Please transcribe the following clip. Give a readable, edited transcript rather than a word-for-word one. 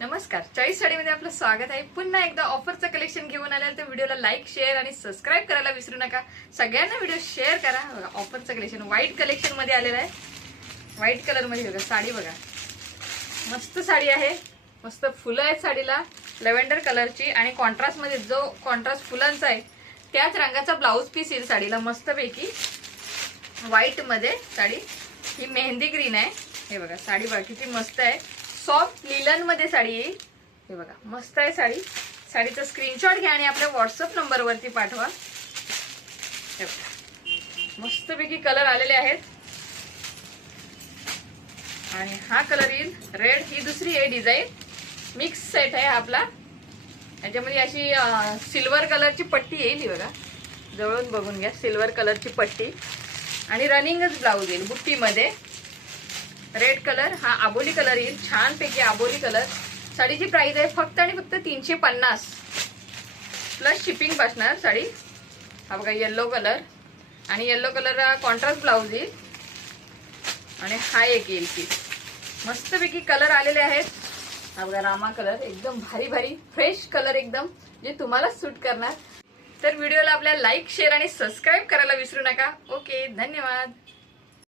नमस्कार, चॉईस साडीमध्ये आपलं स्वागत आहे। पुन्हा एकदा ऑफरचं कलेक्शन घेऊन आल्यानंतर तर व्हिडिओला लाईक, शेअर आणि सबस्क्राईब करायला विसरू नका। सगळ्यांना व्हिडिओ शेअर करा। ऑफरचं कलेक्शन व्हाईट कलेक्शन मध्ये आलेलं आहे। व्हाईट कलर मध्ये बघा, साडी बघा, मस्त साडी आहे। मस्त फुलं आहेत साडीला, लॅव्हेंडर कलरची आणि कॉन्ट्रास्ट मध्ये जो कॉन्ट्रास्ट फुलांचा आहे त्याच रंगाचा ब्लाउज पीस येईल साडीला मस्तपैकी। व्हाईट मध्ये साडी ही मेहंदी ग्रीन आहे। हे बघा साडी बघा किती मस्त आहे। सॉफ्ट लिलन मध्ये साडी येईल। हे बघा मस्त आहे साडी। साडीचा स्क्रीनशॉट घ्या आणि आपल्या व्हॉट्सअप नंबर वरती पाठवा। हे बघा मस्तपैकी कलर आलेले आहेत आणि हा कलर येईल रेड। ही दुसरी आहे डिझाइन, मिक्स सेट आहे आपला। याच्यामध्ये अशी सिल्वर कलरची पट्टी येईल। ही बघा जवळून बघून घ्या, सिल्वर कलरची पट्टी आणि रनिंगच ब्लाउज येईल बुट्टी मध्ये। रेड कलर हा आबोली कलर येईल, छान पैकी आबोली कलर। साडीची प्राइस आहे फक्त आणि फक्त 350 प्लस शिपिंग बसणार साडी। हा बघा येलो कलर आणि येलो कलर कॉन्ट्रास्ट ब्लाउज येईल आणि हा एक येईल पीस। मस्तपैकी कलर आलेले आहेत। हा बघा रामा कलर, एकदम भारी भारी फ्रेश कलर, एकदम जे तुम्हाला सूट करणार। तर व्हिडिओला आपल्या लाईक, शेअर आणि सबस्क्राईब करायला विसरू नका। ओके, धन्यवाद।